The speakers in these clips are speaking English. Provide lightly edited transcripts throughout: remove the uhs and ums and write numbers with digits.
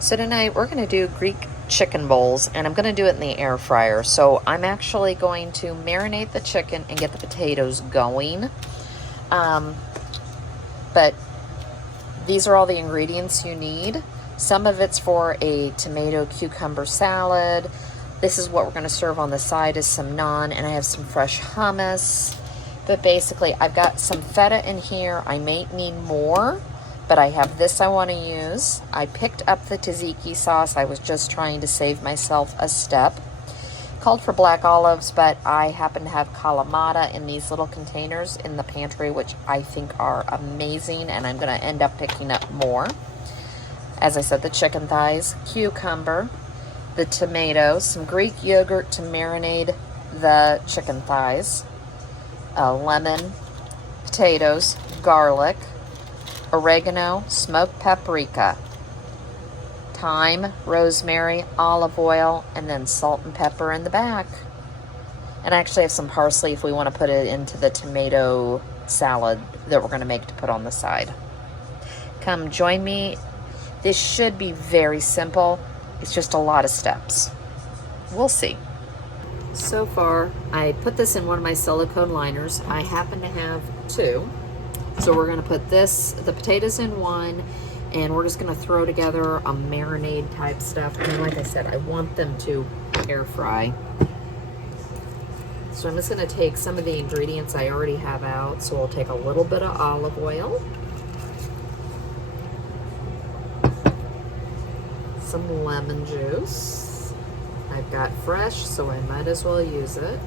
So tonight we're going to do Greek chicken bowls, and I'm going to do it in the air fryer. So I'm actually going to marinate the chicken and get the potatoes going. But these are all the ingredients you need. Some of it's for a tomato cucumber salad. This is what we're going to serve on the side, is some naan, and I have some fresh hummus. But basically, I've got some feta in here. I may need more, but I have this I want to use. I picked up the tzatziki sauce. I was just trying to save myself a step. Called for black olives, but I happen to have kalamata in these little containers in the pantry, which I think are amazing, and I'm going to end up picking up more. As I said, the chicken thighs, cucumber, the tomatoes, some Greek yogurt to marinate the chicken thighs, lemon, potatoes, garlic, oregano, smoked paprika, thyme, rosemary, olive oil, and then salt and pepper in the back. And I actually have some parsley if we want to put it into the tomato salad that we're going to make to put on the side. Come join me. This should be very simple. It's just a lot of steps. We'll see. So far, I put this in one of my silicone liners. I happen to have two. So we're going to put the potatoes in one, and we're just going to throw together a marinade type stuff. And like I said, I want them to air fry. So I'm just going to take some of the ingredients I already have out. So I'll take a little bit of olive oil, some lemon juice. I've got fresh, so I might as well use it.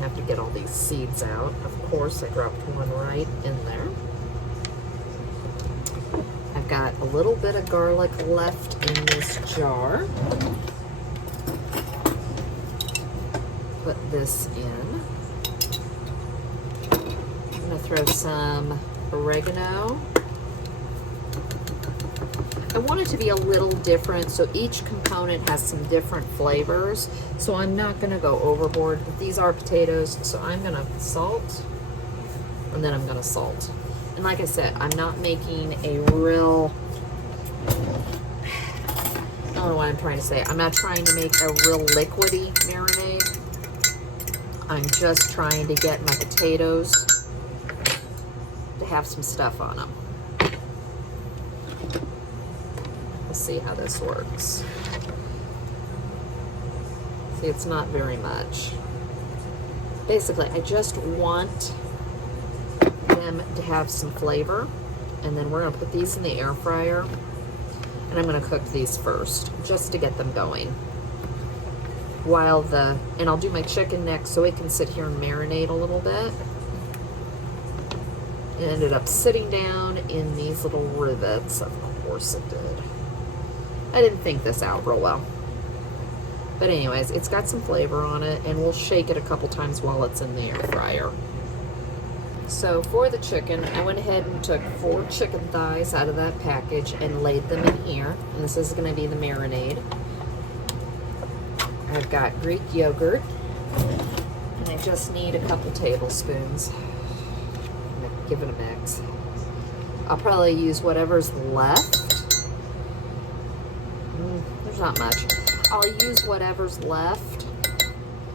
Have to get all these seeds out. Of course, I dropped one right in there. I've got a little bit of garlic left in this jar. Put this in. I'm going to throw some oregano. I want it to be a little different, so each component has some different flavors. So I'm not going to go overboard, but these are potatoes, so I'm going to salt, and then I'm going to salt. And like I said, I'm not making a real, I don't know what I'm trying to say. I'm not trying to make a real liquidy marinade. I'm just trying to get my potatoes to have some stuff on them. We'll see how this works. See, it's not very much. Basically, I just want them to have some flavor, and then we're going to put these in the air fryer, and I'm going to cook these first, just to get them going. And I'll do my chicken next, so it can sit here and marinate a little bit. It ended up sitting down in these little rivets. Of course it did. I didn't think this out real well. But anyways, it's got some flavor on it, and we'll shake it a couple times while it's in the air fryer. So for the chicken, I went ahead and took 4 chicken thighs out of that package and laid them in here. And this is going to be the marinade. I've got Greek yogurt, and I just need a couple tablespoons. I'm going to give it a mix. I'll probably use whatever's left. There's not much. I'll use whatever's left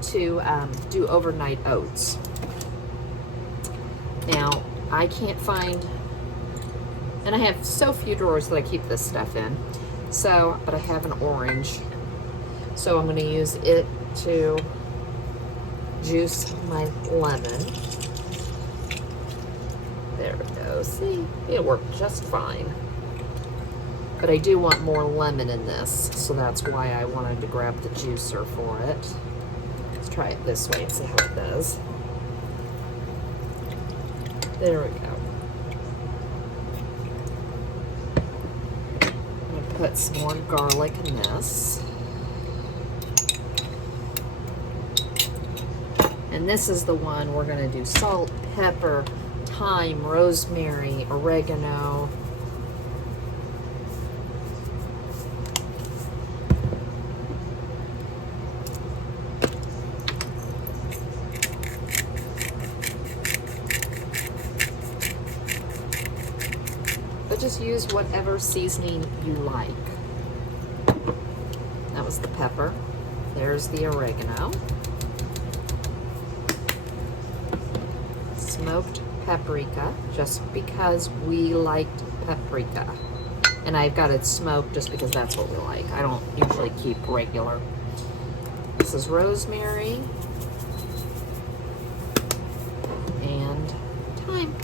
to do overnight oats. Now, I can't find, and I have so few drawers that I keep this stuff in, but I have an orange. So I'm going to use it to juice my lemon. There we go. See, it worked just fine. But I do want more lemon in this, so that's why I wanted to grab the juicer for it. Let's try it this way and see how it does. There we go. I'm going to put some more garlic in this. And this is the one we're going to do salt, pepper, thyme, rosemary, oregano. but just use whatever seasoning you like. That was the pepper. There's the oregano. Smoked paprika, just because we liked paprika. And I've got it smoked just because that's what we like. I don't usually keep regular. This is rosemary. And thyme.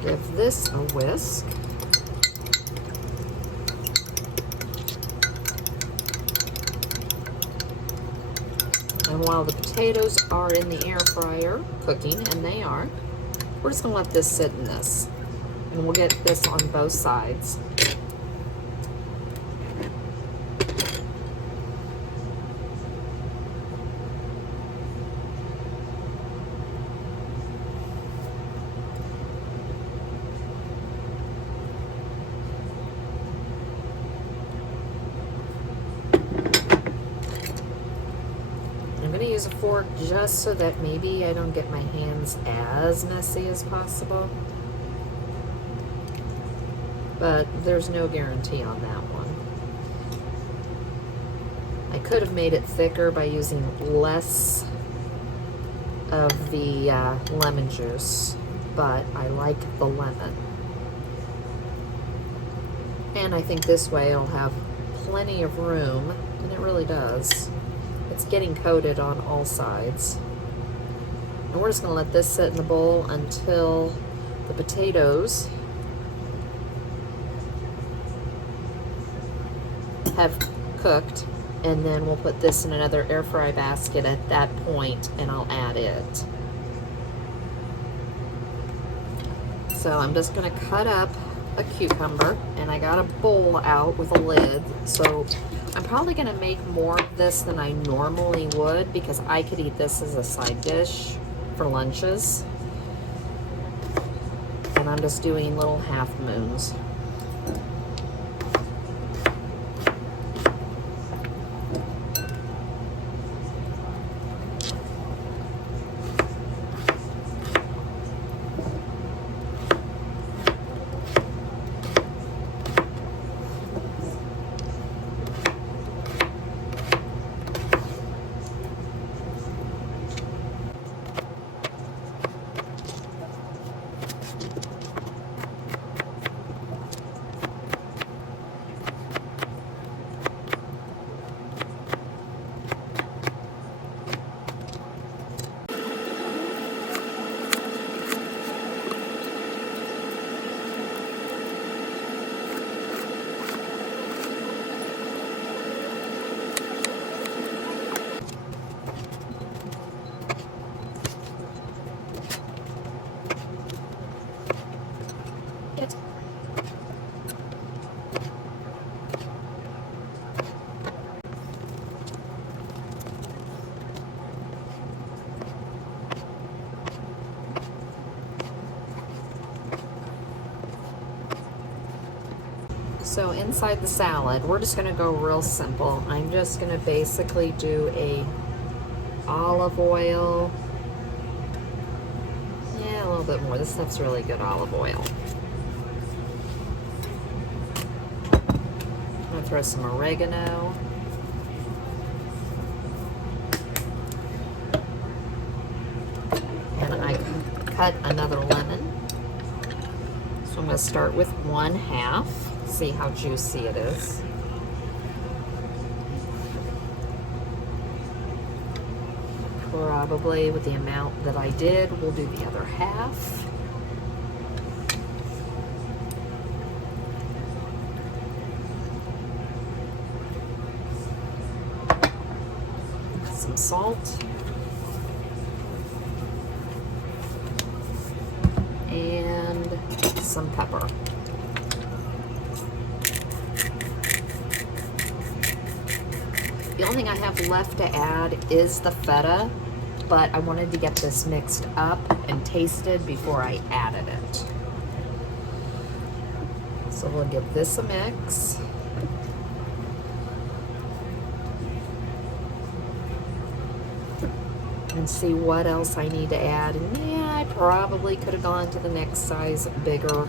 Give this a whisk. And while the potatoes are in the air fryer cooking, and they are, we're just gonna let this sit in this. And we'll get this on both sides. I'm going to use a fork just so that maybe I don't get my hands as messy as possible. But there's no guarantee on that one. I could have made it thicker by using less of the lemon juice, but I like the lemon. And I think this way it'll have plenty of room, and it really does. It's getting coated on all sides. And we're just going to let this sit in the bowl until the potatoes have cooked, and then we'll put this in another air fry basket at that point, and I'll add it. So I'm just going to cut up a cucumber, and I got a bowl out with a lid, so I'm probably going to make more of this than I normally would, because I could eat this as a side dish for lunches. And I'm just doing little half moons. So inside the salad, we're just gonna go real simple. I'm just gonna basically do a olive oil. Yeah, a little bit more. This stuff's really good olive oil. I'm gonna throw some oregano. And I cut another lemon. So I'm gonna start with 1/2. See how juicy it is. Probably with the amount that I did, we'll do the other half. Some salt. And some pepper. The only thing I have left to add is the feta, but I wanted to get this mixed up and tasted before I added it. So we'll give this a mix. and see what else I need to add. And yeah, I probably could have gone to the next size bigger.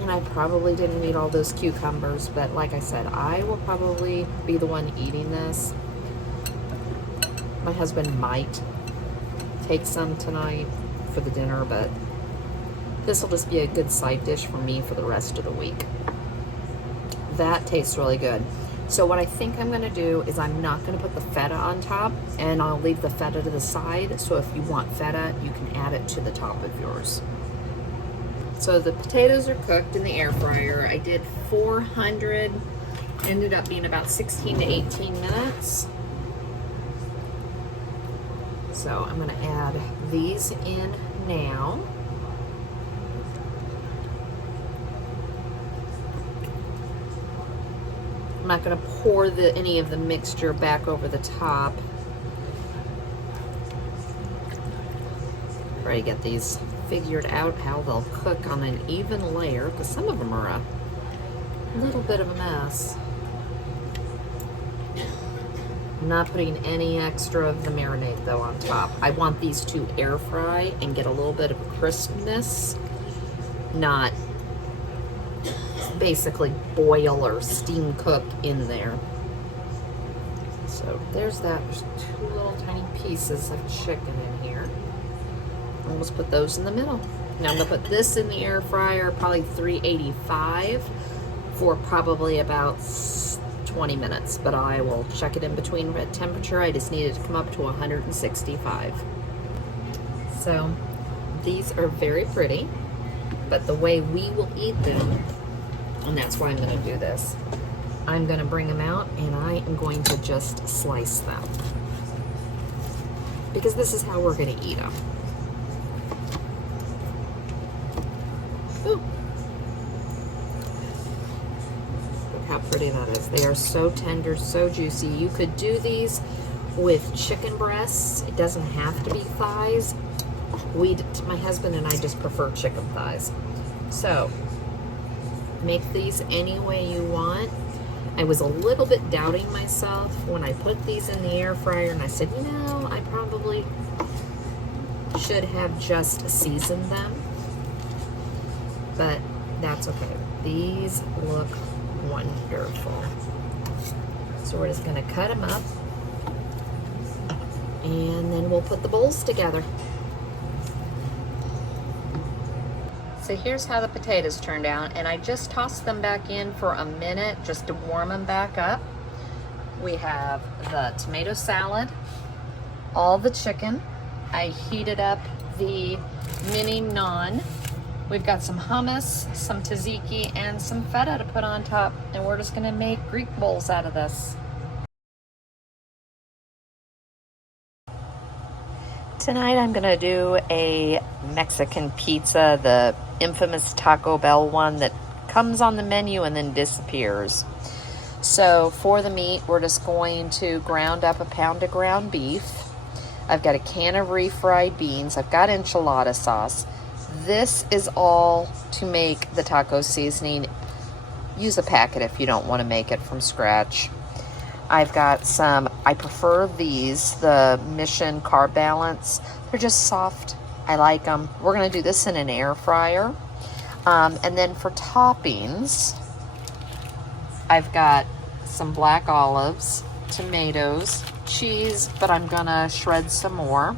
And I probably didn't need all those cucumbers, but like I said, I will probably be the one eating this. My husband might take some tonight for the dinner, but this will just be a good side dish for me for the rest of the week. That tastes really good. So what I think I'm gonna do is I'm not gonna put the feta on top, and I'll leave the feta to the side. So if you want feta, you can add it to the top of yours. So the potatoes are cooked in the air fryer. I did 400, ended up being about 16 to 18 minutes. So I'm gonna add these in now. I'm not going to pour any of the mixture back over the top. Try to get these figured out how they'll cook on an even layer, because some of them are a little bit of a mess. I'm not putting any extra of the marinade though on top. I want these to air fry and get a little bit of crispness, not basically boil or steam cook in there. So there's that. There's 2 little tiny pieces of chicken in here. I'll just put those in the middle. Now I'm gonna put this in the air fryer, probably 385 for probably about 20 minutes, but I will check it in between at temperature. I just need it to come up to 165. So these are very pretty, but the way we will eat them, and that's why I'm going to do this, I'm going to bring them out and I am going to just slice them, because this is how we're going to eat them. Ooh. Look how pretty that is. They are so tender, so juicy. You could do these with chicken breasts. It doesn't have to be thighs. My husband and I just prefer chicken thighs. So make these any way you want. I was a little bit doubting myself when I put these in the air fryer, and I said, you know, I probably should have just seasoned them, but that's okay. These look wonderful. So we're just gonna cut them up, and then we'll put the bowls together. So here's how the potatoes turned out, and I just tossed them back in for a minute just to warm them back up. We have the tomato salad, all the chicken. I heated up the mini naan. We've got some hummus, some tzatziki, and some feta to put on top, and we're just gonna make Greek bowls out of this. Tonight I'm gonna do a Mexican pizza, the infamous Taco Bell one that comes on the menu and then disappears. So for the meat, we're just going to ground up a pound of ground beef. I've got a can of refried beans. I've got enchilada sauce. This is all to make the taco seasoning. Use a packet if you don't want to make it from scratch. I've got some, I prefer these, the Mission Carb Balance. They're just soft. I like them. We're going to do this in an air fryer. And then for toppings, I've got some black olives, tomatoes, cheese, but I'm going to shred some more.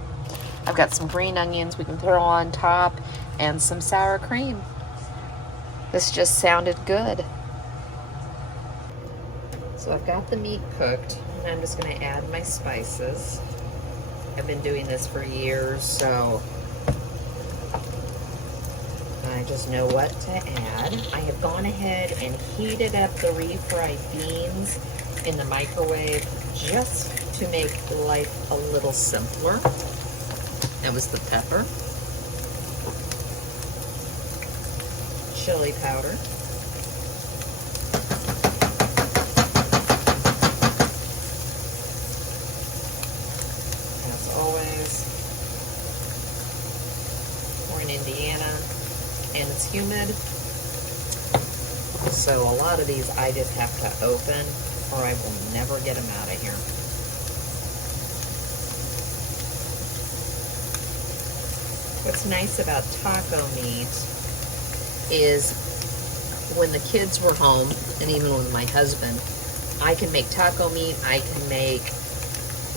I've got some green onions we can throw on top, and some sour cream. This just sounded good. So I've got the meat cooked, and I'm just going to add my spices. I've been doing this for years, so I just know what to add. I have gone ahead and heated up the refried beans in the microwave just to make life a little simpler. That was the pepper, chili powder, as always, we're in Indiana and it's humid, so a lot of these I just have to open or I will never get them out of here. What's nice about taco meat is when the kids were home, and even with my husband, I can make taco meat, I can make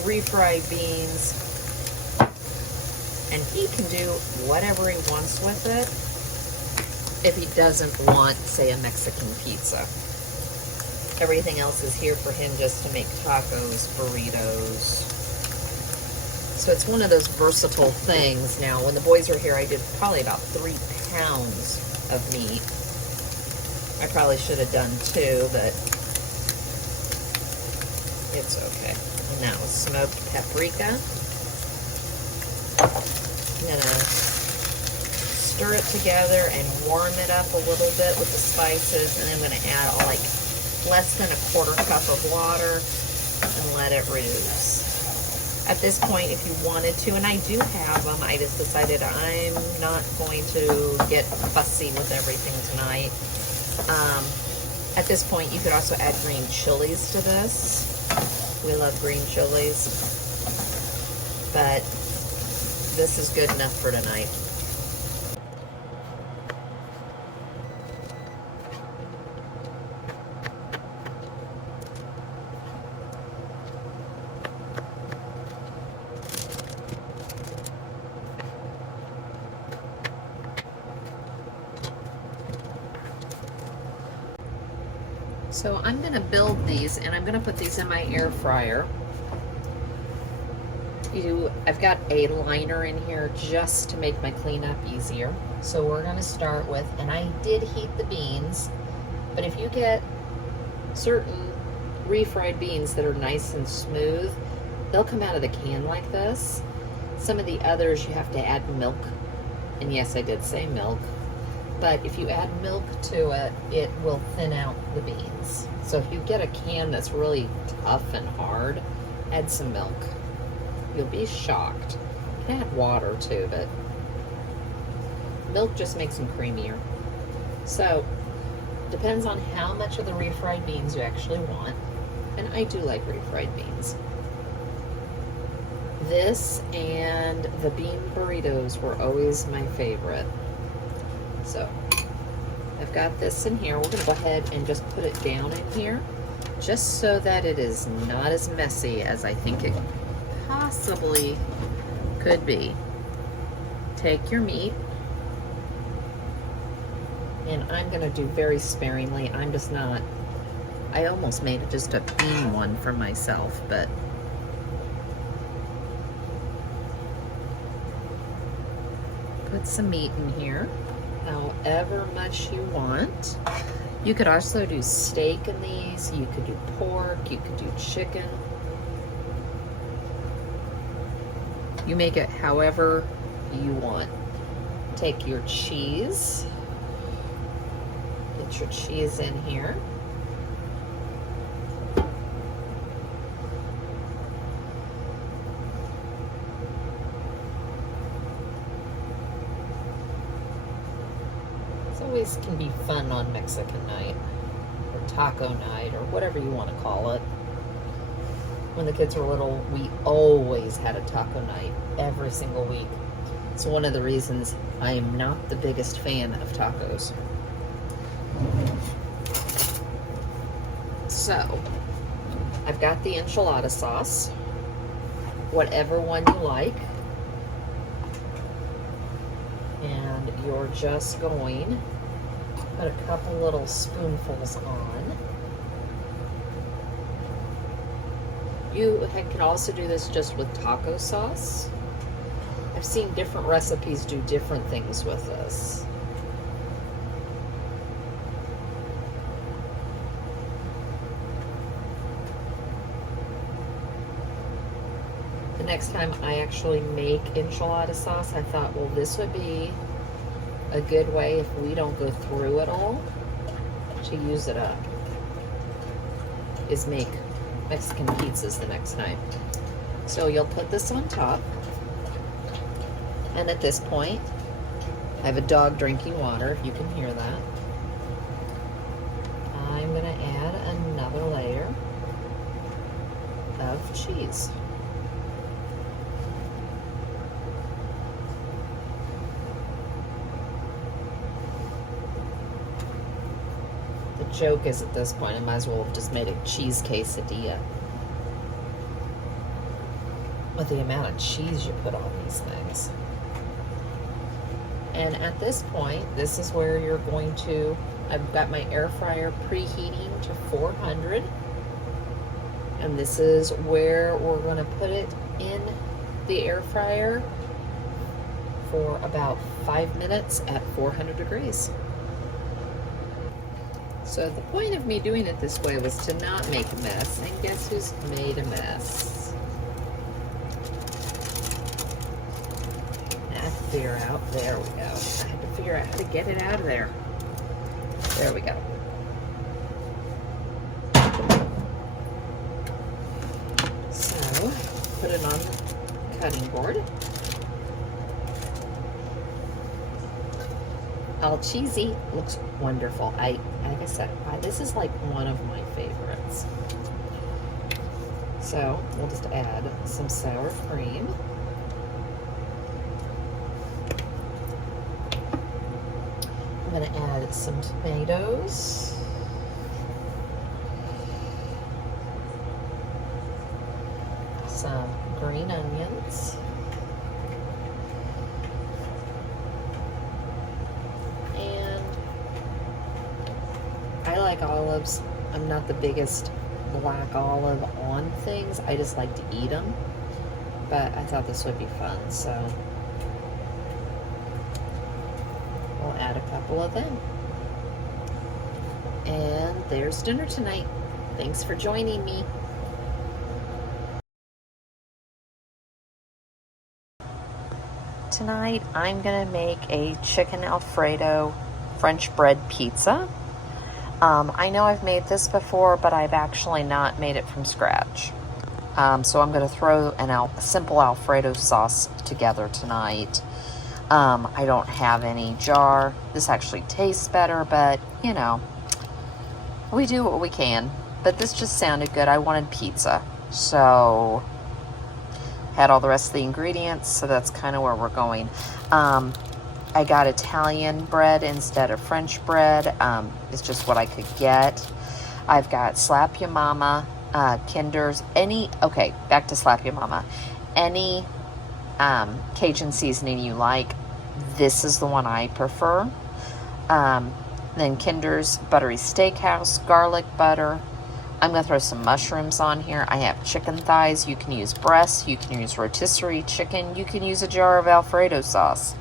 refried beans, and he can do whatever he wants with it if he doesn't want, say, a Mexican pizza. Everything else is here for him just to make tacos, burritos. So it's one of those versatile things. Now, when the boys were here, I did probably about 3 pounds of meat. I probably should have done 2, but it's okay. And that was smoked paprika. I'm gonna stir it together and warm it up a little bit with the spices, and then I'm gonna add like less than a 1/4 cup of water and let it reduce. At this point, if you wanted to, and I do have them, I just decided I'm not going to get fussy with everything tonight. At this point, you could also add green chilies to this. We love green chilies, but this is good enough for tonight. So I'm going to build these, and I'm going to put these in my air fryer. I've got a liner in here just to make my cleanup easier. So we're going to start with, and I did heat the beans, but if you get certain refried beans that are nice and smooth, they'll come out of the can like this. Some of the others you have to add milk, and yes, I did say milk. But if you add milk to it, it will thin out the beans. So if you get a can that's really tough and hard, add some milk. You'll be shocked. You can add water too, but milk just makes them creamier. So, depends on how much of the refried beans you actually want. And I do like refried beans. This and the bean burritos were always my favorite. So, I've got this in here. We're going to go ahead and just put it down in here, just so that it is not as messy as I think it possibly could be. Take your meat, and I'm going to do very sparingly. I'm just not, I almost made it just a bean one for myself, but put some meat in here. However much you want. You could also do steak in these. You could do pork. You could do chicken. You make it however you want. Take your cheese. Get your cheese in here. Always can be fun on Mexican night or taco night or whatever you want to call it. When the kids were little, we always had a taco night every single week. It's one of the reasons I am not the biggest fan of tacos. So, I've got the enchilada sauce, whatever one you like. And you're just going put a couple little spoonfuls on. You can also do this just with taco sauce. I've seen different recipes do different things with this. The next time I actually make enchilada sauce, I thought, well, this would be a good way if we don't go through it all to use it up, is make Mexican pizzas the next time. So you'll put this on top, and at this point I have a dog drinking water, if you can hear that. I'm going to add another layer of cheese. joke is at this point, I might as well have just made a cheese quesadilla. With the amount of cheese you put on these things. And at this point, this is where you're going to, I've got my air fryer preheating to 400. And this is where we're going to put it in the air fryer for about 5 minutes at 400 degrees. So the point of me doing it this way was to not make a mess. And guess who's made a mess? Figure out, there we go. I had to figure out how to get it out of there. There we go. So, put it on the cutting board. All cheesy, looks wonderful. Like I said, this is like one of my favorites. So, we'll just add some sour cream. I'm going to add some tomatoes, some green onions, and I like olives. I'm not the biggest black olive on things. I just like to eat them, but I thought this would be fun, so we'll add a couple of them. And there's dinner tonight. Thanks for joining me. Tonight I'm gonna make a chicken Alfredo French bread pizza. I know I've made this before, but I've actually not made it from scratch. So I'm gonna throw a simple Alfredo sauce together tonight. I don't have any jar. This actually tastes better, but you know, we do what we can. But this just sounded good. I wanted pizza, so had all the rest of the ingredients, so that's kind of where we're going. I got Italian bread instead of French bread. It's just what I could get. I've got Slap Ya Mama, Kinder's, back to Slap Ya Mama. Any Cajun seasoning you like, this is the one I prefer. Then Kinder's Buttery Steakhouse, garlic butter. I'm going to throw some mushrooms on here. I have chicken thighs. You can use breasts. You can use rotisserie chicken. You can use a jar of Alfredo sauce.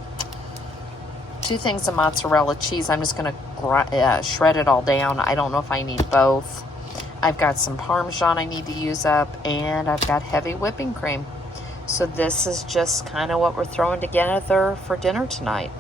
2 things of mozzarella cheese. I'm just going to shred it all down. I don't know if I need both. I've got some Parmesan I need to use up, and I've got heavy whipping cream. So this is just kind of what we're throwing together for dinner tonight.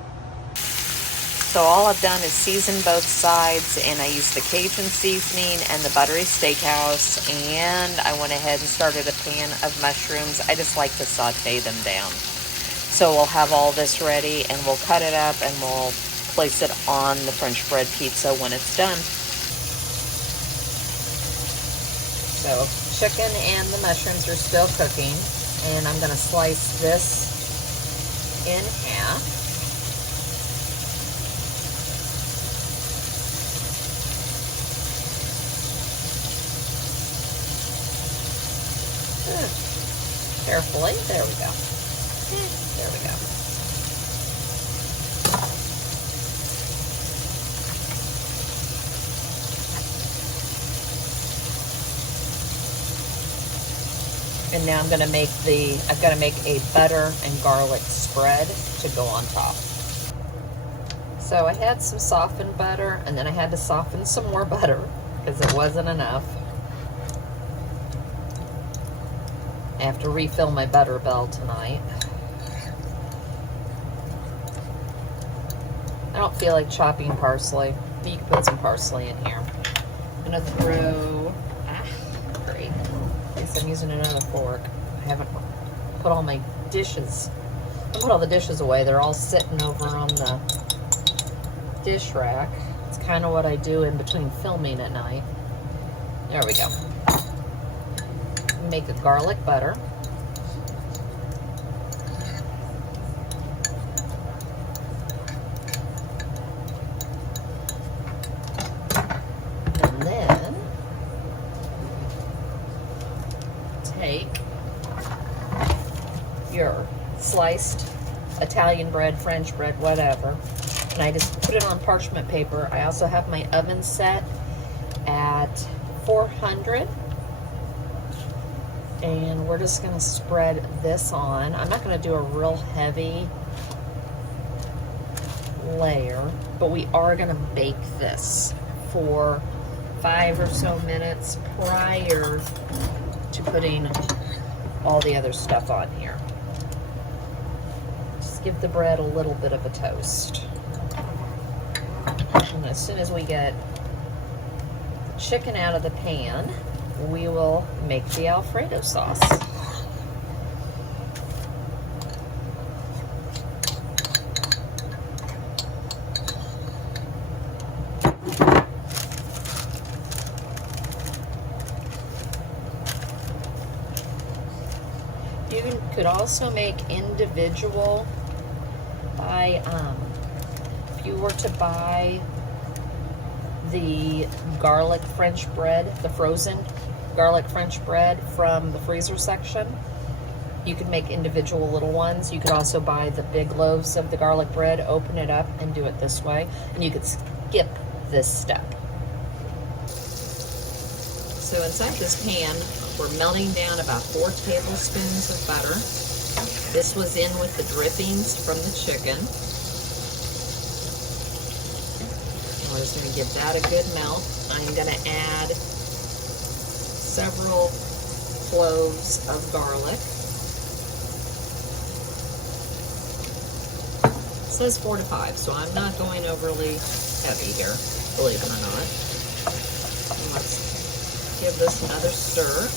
So all I've done is season both sides, and I used the Cajun seasoning and the Buttery Steakhouse, and I went ahead and started a pan of mushrooms. I just like to saute them down. So we'll have all this ready, and we'll cut it up, and we'll place it on the French bread pizza when it's done. So chicken and the mushrooms are still cooking, and I'm going to slice this in half. Carefully. There we go. There we go. And now I've got to make a butter and garlic spread to go on top. So I had some softened butter, and then I had to soften some more butter because it wasn't enough. I have to refill my butter bell tonight. I don't feel like chopping parsley. You can put some parsley in here. I'm gonna throw, great. At least I'm using another fork. I haven't put all my dishes. I put all the dishes away. They're all sitting over on the dish rack. It's kind of what I do in between filming at night. There we go. Make a garlic butter. sliced Italian bread, French bread, whatever. And I just put it on parchment paper. I also have my oven set at 400. And we're just gonna spread this on. I'm not gonna do a real heavy layer, but we are gonna bake this for 5 or so minutes prior to putting all the other stuff on here. Just give the bread a little bit of a toast. And as soon as we get the chicken out of the pan, we will make the Alfredo sauce. You could also make individual if you were to buy the garlic French bread, the frozen garlic French bread from the freezer section, you could make individual little ones. You could also buy the big loaves of the garlic bread, open it up and do it this way, and you could skip this step. So inside this pan, we're melting down about 4 tablespoons of butter. This was in with the drippings from the chicken. We're just going to give that a good melt. I'm going to add several cloves of garlic. It says 4 to 5, so I'm not going overly heavy here, believe it or not. And let's give this another stir.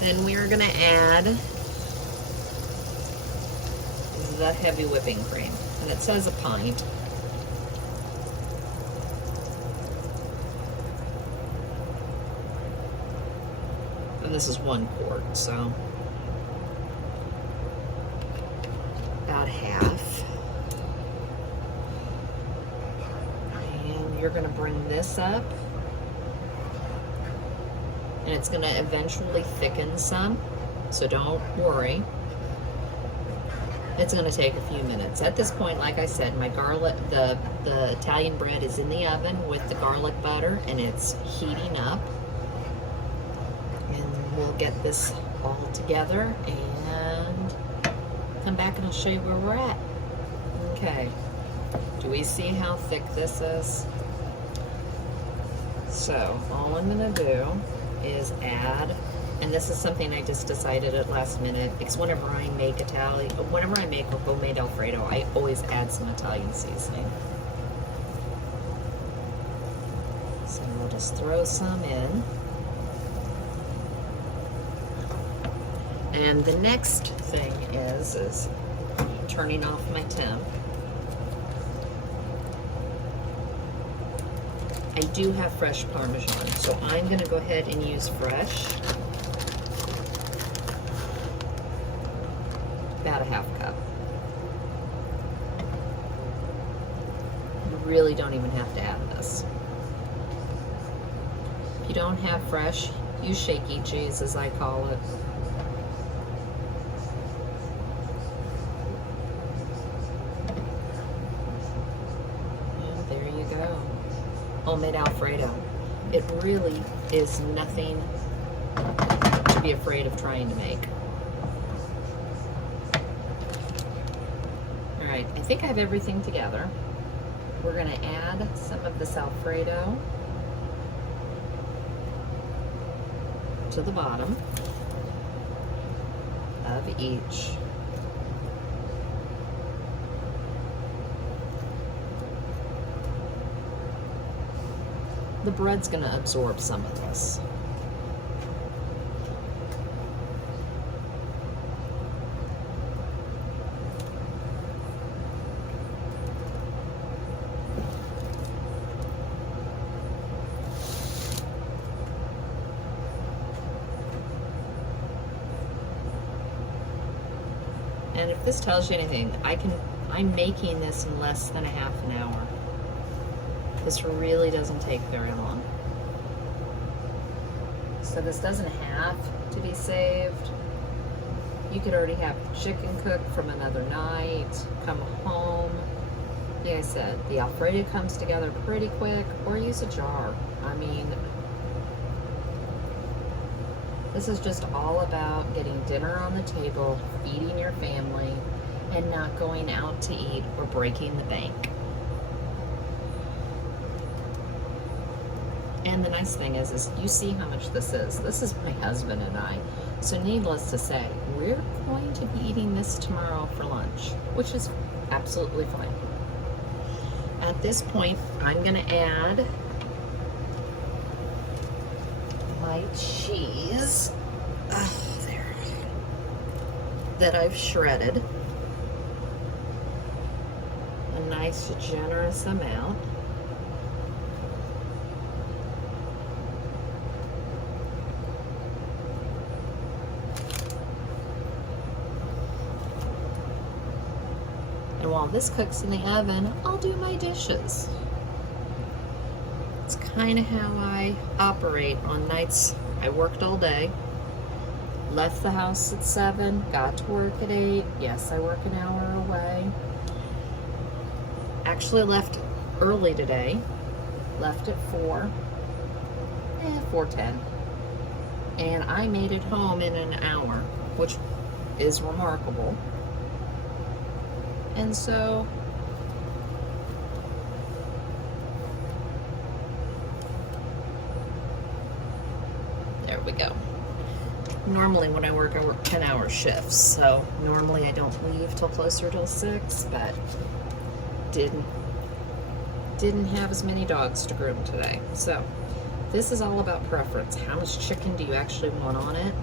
Then we're going to add the heavy whipping cream, and it says a pint. And this is 1 quart, so about half. And you're going to bring this up, and it's going to eventually thicken some, so don't worry. It's going to take a few minutes. At this point, like I said, my garlic, the Italian bread is in the oven with the garlic butter, and it's heating up. And we'll get this all together and come back and I'll show you where we're at. Okay. Do we see how thick this is? So all I'm going to do is add, and this is something I just decided at last minute, because whenever I make a homemade Alfredo, I always add some Italian seasoning. So we'll just throw some in. And the next thing is turning off my temp. I do have fresh Parmesan, so I'm going to go ahead and use fresh. About a half cup. You really don't even have to add this. If you don't have fresh, use shaky cheese, as I call it. And there you go. Homemade Alfredo. It really is nothing to be afraid of trying to make. Alright, I think I have everything together. We're going to add some of this Alfredo to the bottom of each. The bread's going to absorb some of this. And if this tells you anything, I'm making this in less than a half an hour. This really doesn't take very long. So this doesn't have to be saved. You could already have chicken cooked from another night, come home. Like I said, the Alfredo comes together pretty quick, or use a jar. I mean, this is just all about getting dinner on the table, feeding your family, and not going out to eat or breaking the bank. And the nice thing is you see how much this is. This is my husband and I. So needless to say, we're going to be eating this tomorrow for lunch, which is absolutely fine. At this point, I'm gonna add my cheese, there, that I've shredded. A nice generous amount. And while this cooks in the oven, I'll do my dishes. It's kind of how I operate on nights I worked all day. Left the house at 7, got to work at 8. Yes, I work an hour away. Actually left early today. Left at 4:10. And I made it home in an hour, which is remarkable. And so, there we go. Normally when I work 10-hour shifts, so normally I don't leave till closer till 6, but didn't have as many dogs to groom today. So this is all about preference. How much chicken do you actually want on it?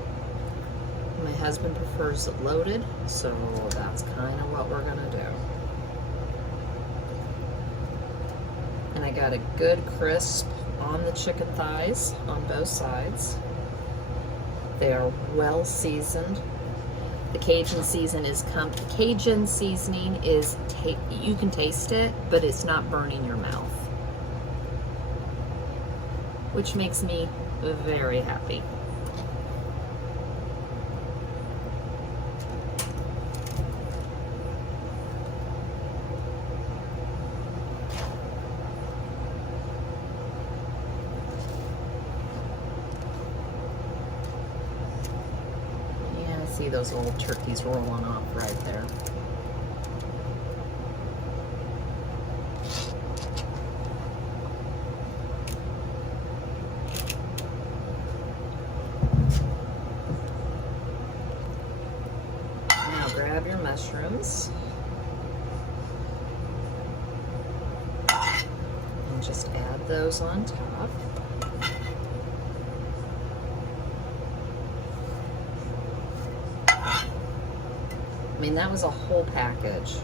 My husband prefers it loaded, so that's kind of what we're gonna do. And I got a good crisp on the chicken thighs on both sides. They are well seasoned. The Cajun seasoning is you can taste it, but it's not burning your mouth, which makes me very happy. See those little turkeys rolling off right there. Now grab your mushrooms and just add those on top. I mean, that was a whole package,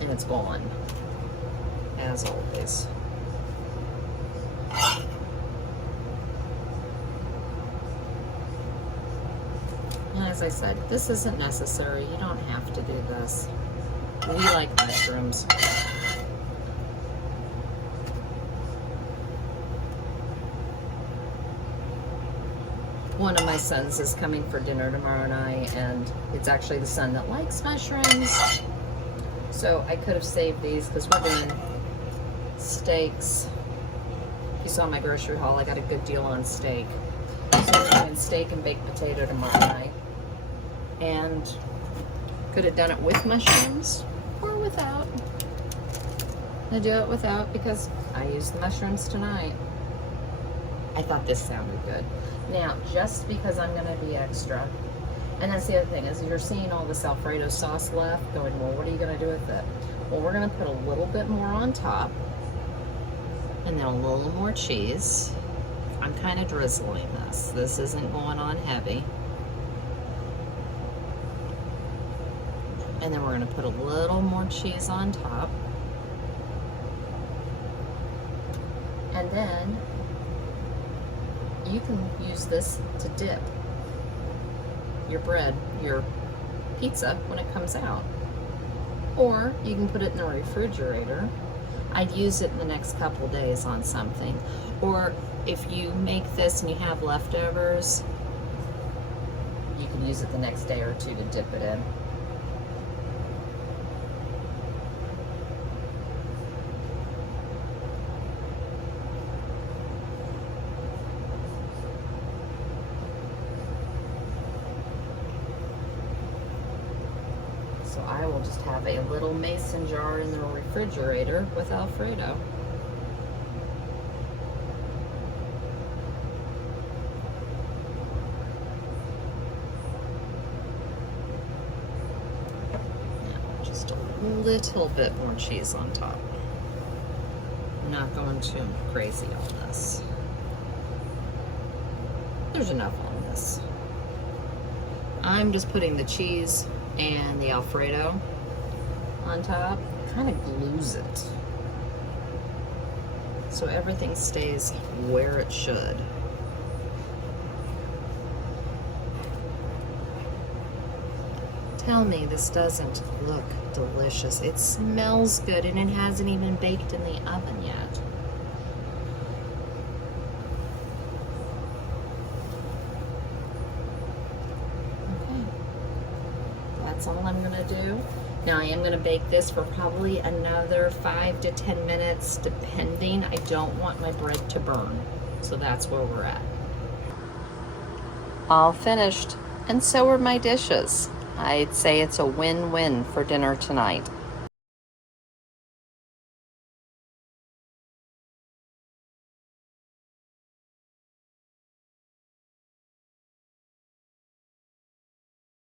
and it's gone, as always. And as I said, this isn't necessary. You don't have to do this. We like mushrooms. One of my sons is coming for dinner tomorrow night, and it's actually the son that likes mushrooms. So I could have saved these because we're doing steaks. If you saw my grocery haul, I got a good deal on steak. So we're doing steak and baked potato tomorrow night. And could have done it with mushrooms or without. I'm gonna do it without because I used the mushrooms tonight. I thought this sounded good. Now, just because I'm going to be extra, and that's the other thing, is you're seeing all this Alfredo sauce left, going, well, what are you going to do with it? Well, we're going to put a little bit more on top, and then a little more cheese. I'm kind of drizzling this. This isn't going on heavy. And then we're going to put a little more cheese on top. And then you can use this to dip your bread, your pizza when it comes out. Or you can put it in the refrigerator. I'd use it in the next couple days on something. Or if you make this and you have leftovers, you can use it the next day or two to dip it in. So I will just have a little mason jar in the refrigerator with Alfredo. Now, just a little bit more cheese on top. I'm not going too crazy on this. There's enough on this. I'm just putting the cheese and the Alfredo on top. Kind of glues it so everything stays where it should. Tell me this doesn't look delicious. It smells good and it hasn't even baked in the oven yet. That's all I'm gonna do. Now I am gonna bake this for probably another 5 to 10 minutes, depending. I don't want my bread to burn. So that's where we're at. All finished, and so are my dishes. I'd say it's a win-win for dinner tonight.